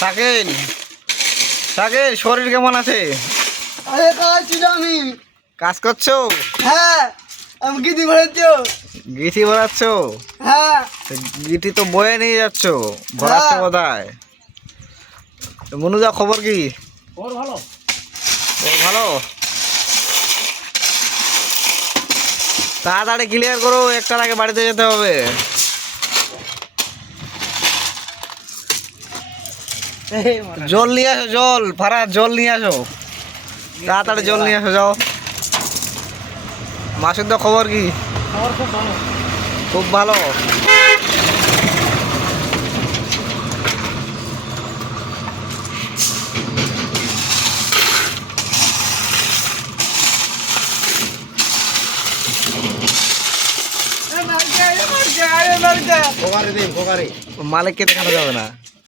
শাকিল, শাকিল শরীর কেমন আছে? আরে কাজ আমি কাজ করছো? হ্যাঁ আমি গিদি ভরাচ্ছো। গিঠি ভরাচ্ছ? হ্যাঁ গিঠি তো বয়ে নিয়ে যাচ্ছ, ভরাচ্ছ কোথায়? মনুজা খবর কি? ওর ভালো। ও ভালো। তাড়াতাড়ি ক্লিয়ার করো, একটার আগে বাড়িতে যেতে হবে। জল নিয়ে আসো, জল ফারাজ, জল নিয়ে আসো, তাড়াতাড়ি জল নিয়ে আসো, যাও। মাসুদদা খবর কি? খবর খুব ভালো। খুব ভালো। মালিককে দেখানো যাবে না।